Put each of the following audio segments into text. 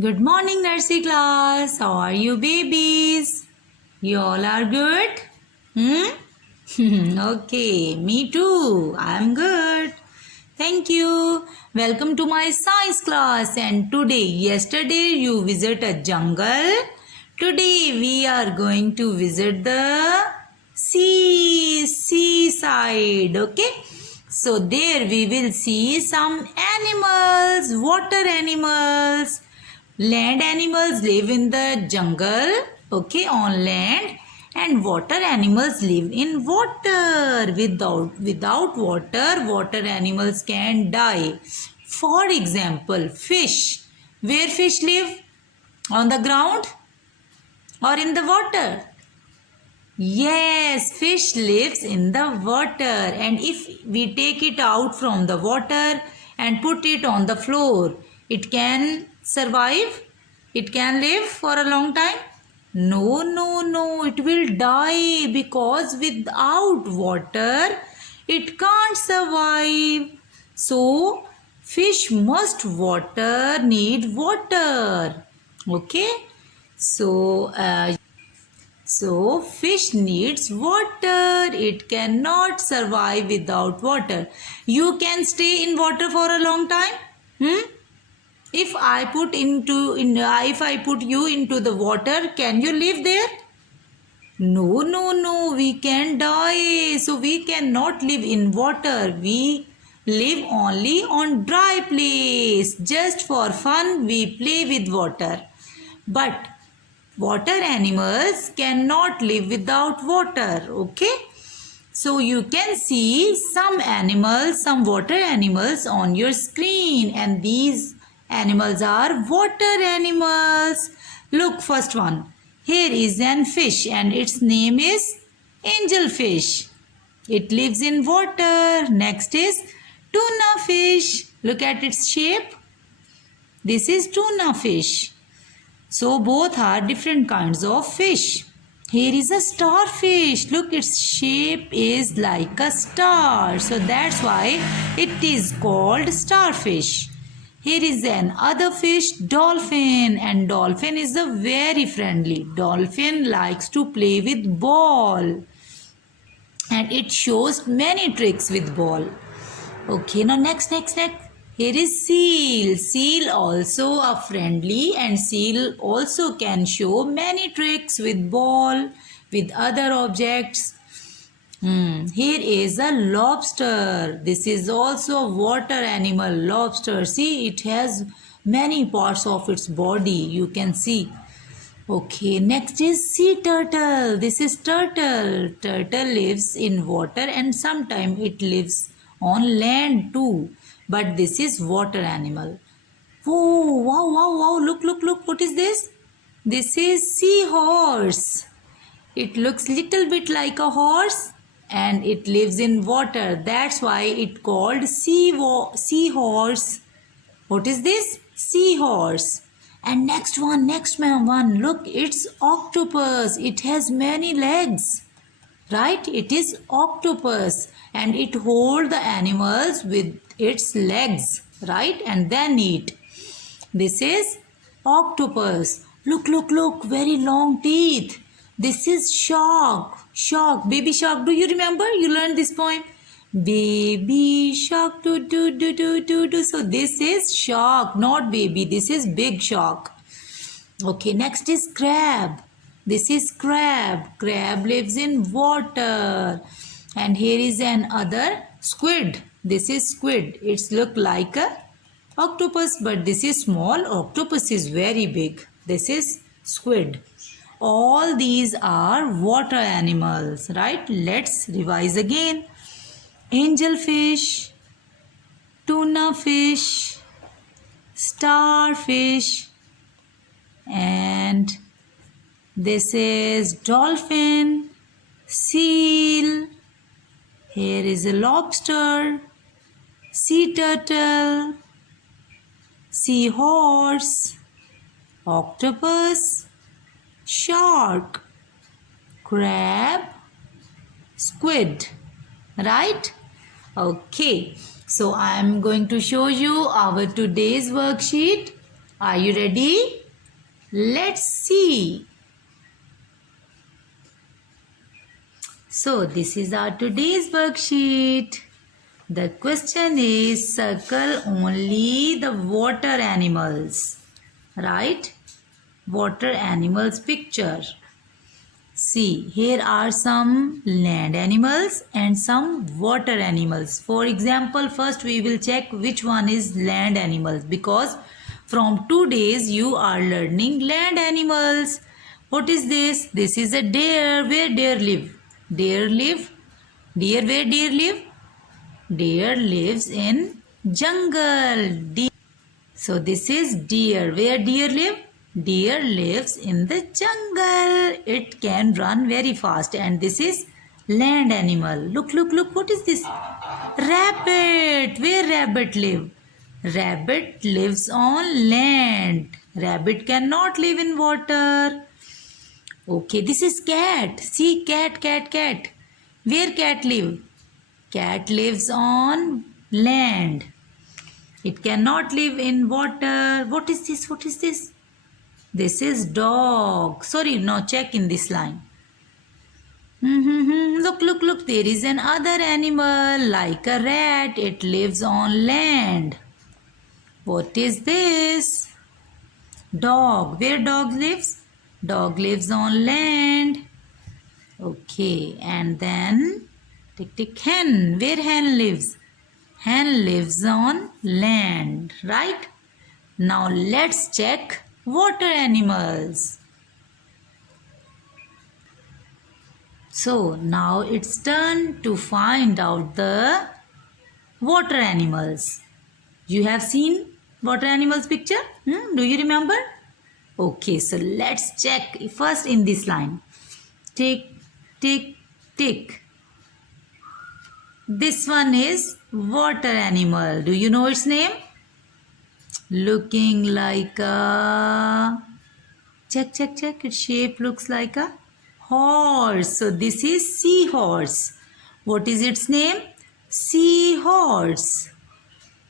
Good morning, nursery class. How are you, babies? You all are good? Hmm? Okay, me too. I'm good. Thank you. Welcome to my science class. And yesterday you visit a jungle. Today we are going to visit the seaside. Okay. So there we will see some animals, water animals. Land animals live in the jungle, okay, on land, and water animals live in water. Without water, water animals can die. For example, fish. Where fish live? On the ground or in the water? Yes, fish lives in the water, and if we take it out from the water and put it on the floor, it can survive? It can live for a long time? No, no, no, it will die because without water it can't survive. So, fish must need water. Okay? So, fish needs water. It cannot survive without water. You can stay in water for a long time. If I put you into the water, can you live there? No, no, no. We can die. So we cannot live in water. We live only on dry place. Just for fun, we play with water. But water animals cannot live without water. Okay. So you can see some water animals on your screen, and these animals are water animals. Look, first one. Here is an fish and its name is angelfish. It lives in water. Next is tuna fish. Look at its shape. This is tuna fish. So both are different kinds of fish. Here is a starfish. Look, its shape is like a star. So that's why it is called starfish. Here is an other fish, dolphin. And dolphin is a very friendly. Dolphin likes to play with ball. And it shows many tricks with ball. Okay, now next. Here is seal. Seal also a friendly, and seal also can show many tricks with ball, with other objects. Here is a lobster. This is also a water animal, lobster. See, it has many parts of its body. You can see. Okay, next is sea turtle. This is turtle. Turtle lives in water and sometimes it lives on land too. But this is water animal. Oh, wow. Look. What is this? This is seahorse. It looks little bit like a horse and it lives in water. That's why it called seahorse. What is this? Seahorse. And next one. Look, it's octopus. It has many legs. Right? It is octopus and it holds the animals with its legs. Right? And then eat. This is octopus. Look. Very long teeth. This is shark. Baby shark. Do you remember? You learned this poem. Baby shark do. So this is shark, not baby. This is big shark. Okay, next is crab. This is crab. Crab lives in water. And here is another squid. This is squid. It's look like a octopus, but this is small. Octopus is very big. This is squid. All these are water animals, right? Let's revise again. Angelfish, tuna fish, starfish, and this is dolphin, seal, here is a lobster, sea turtle, seahorse, octopus, shark, crab, squid, right? Okay, so I am going to show you our today's worksheet. Are you ready? Let's see. So this is our today's worksheet. The question is circle only the water animals. Right? Water animals picture. See, here are some land animals and some water animals. For example, first we will check which one is land animals, because from 2 days you are learning land animals. What is this? This is a deer. Where deer live? Deer live. Deer, where deer live? Deer lives in jungle. So this is deer. Where deer live? Deer lives in the jungle. It can run very fast. And this is land animal. Look, look, look. What is this? Rabbit. Where rabbit live? Rabbit lives on land. Rabbit cannot live in water. Okay, this is cat. See, cat, cat, cat. Where cat live? Cat lives on land. It cannot live in water. What is this? What is this? This is dog. Sorry, no, check in this line. Look, look, look. There is another animal like a rat. It lives on land. What is this? Dog. Where dog lives? Dog lives on land. Okay, and then tick tick hen. Where hen lives? Hen lives on land, right? Now let's check water animals. So now it's turn to find out the water animals. You have seen water animals picture? Do you remember? Okay, so let's check first in this line. Tick, tick, tick. This one is water animal. Do you know its name? Looking like a... Check, check, check. Its shape looks like a horse. So this is seahorse. What is its name? Seahorse.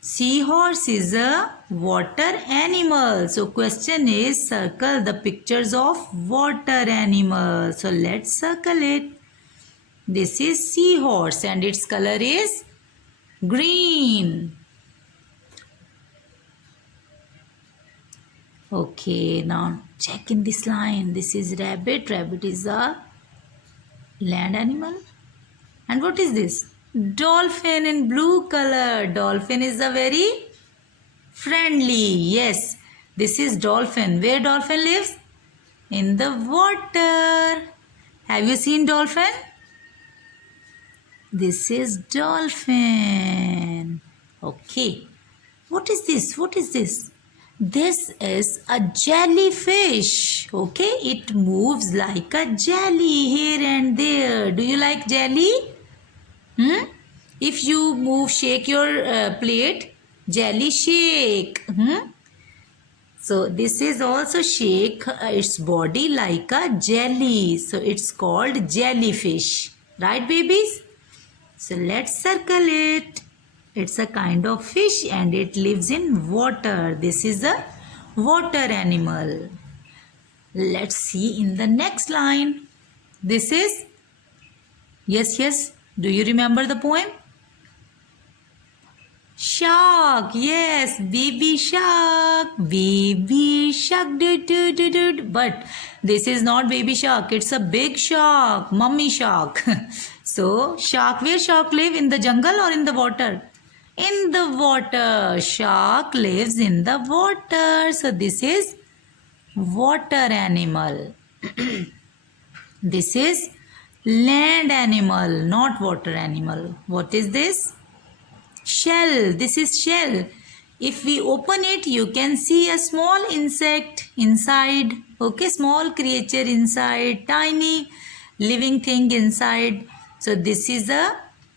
Seahorse is a water animal. So question is circle the pictures of water animals. So let's circle it. This is seahorse and its color is green. Okay, now check in this line. This is rabbit. Rabbit is a land animal. And what is this? Dolphin in blue color. Dolphin is a very friendly. Yes, this is dolphin. Where dolphin lives? In the water. Have you seen dolphin? This is dolphin. Okay. What is this? What is this? This is a jellyfish. Okay. It moves like a jelly here and there. Do you like jelly? If you move, shake your plate, jelly shake. So this is also shake its body like a jelly. So it's called jellyfish. Right, babies? So let's circle it. It's a kind of fish and it lives in water. This is a water animal. Let's see in the next line. This is... Yes, yes. Do you remember the poem? Shark. Yes, baby shark. Baby shark. But this is not baby shark. It's a big shark. Mummy shark. So, shark. Where shark live? In the jungle or in the water? In the water. Shark lives in the water. So, this is water animal. This is land animal, not water animal. What is this? Shell. This is shell. If we open it, you can see a small insect inside. Okay, small creature inside, tiny living thing inside. So this is a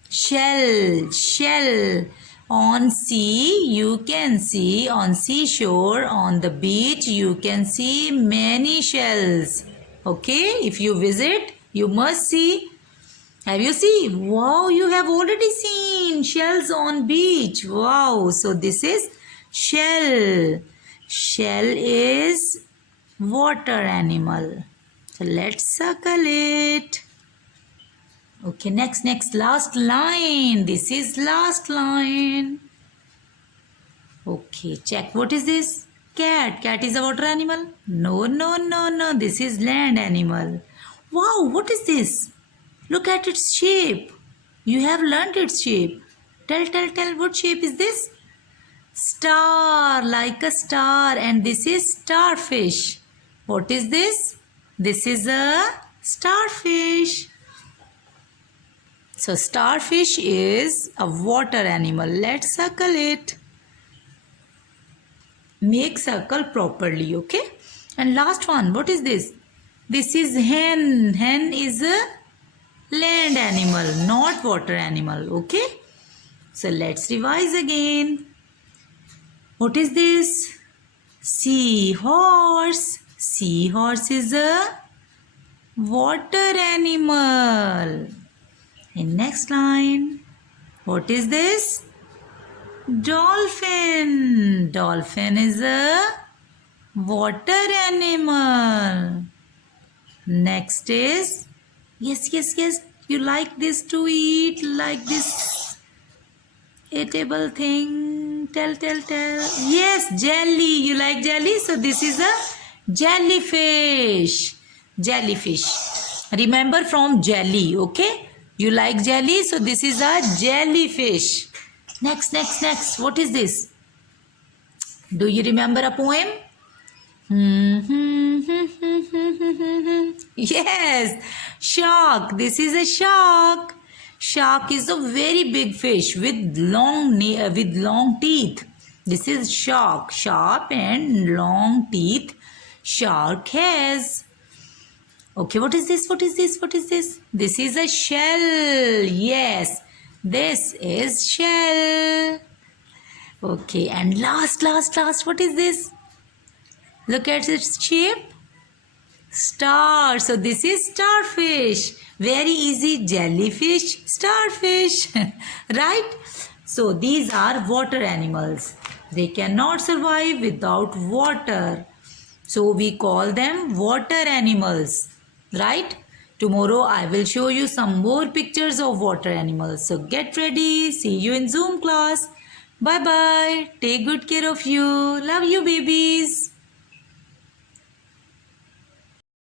shell. Shell. On sea, you can see, on seashore, on the beach, you can see many shells. Okay, if you visit, you must see. Have you seen? Wow, you have already seen shells on beach. Wow, so this is shell. Shell is water animal. So let's circle it. Okay, next, last line. This is last line. Okay, check. What is this? Cat. Cat is a water animal? No. This is land animal. Wow, what is this? Look at its shape. You have learnt its shape. Tell. What shape is this? Star, like a star. And this is starfish. What is this? This is a starfish. So starfish is a water animal. Let's circle it. Make circle properly, okay? And last one, what is this? This is hen. Hen is a land animal, not water animal, okay? So let's revise again. What is this? Seahorse. Seahorse is a water animal. In next line, what is this? Dolphin. Dolphin is a water animal. Next is, yes. You like this to eat, like this eatable thing. Tell. Yes, jelly. You like jelly? So this is a jellyfish. Jellyfish. Remember from jelly, okay? You like jelly? So this is a jellyfish. Next. What is this? Do you remember a poem? Yes, shark. This is a shark. Shark is a very big fish with long teeth. This is shark. Sharp and long teeth shark has. Okay, what is this? This is a shell. Yes, this is shell. Okay, and last, what is this? Look at its shape. Star. So this is starfish. Very easy. Jellyfish, starfish. Right? So these are water animals. They cannot survive without water. So we call them water animals. Right? Tomorrow I will show you some more pictures of water animals. So get ready. See you in Zoom class. Bye bye. Take good care of you. Love you, babies.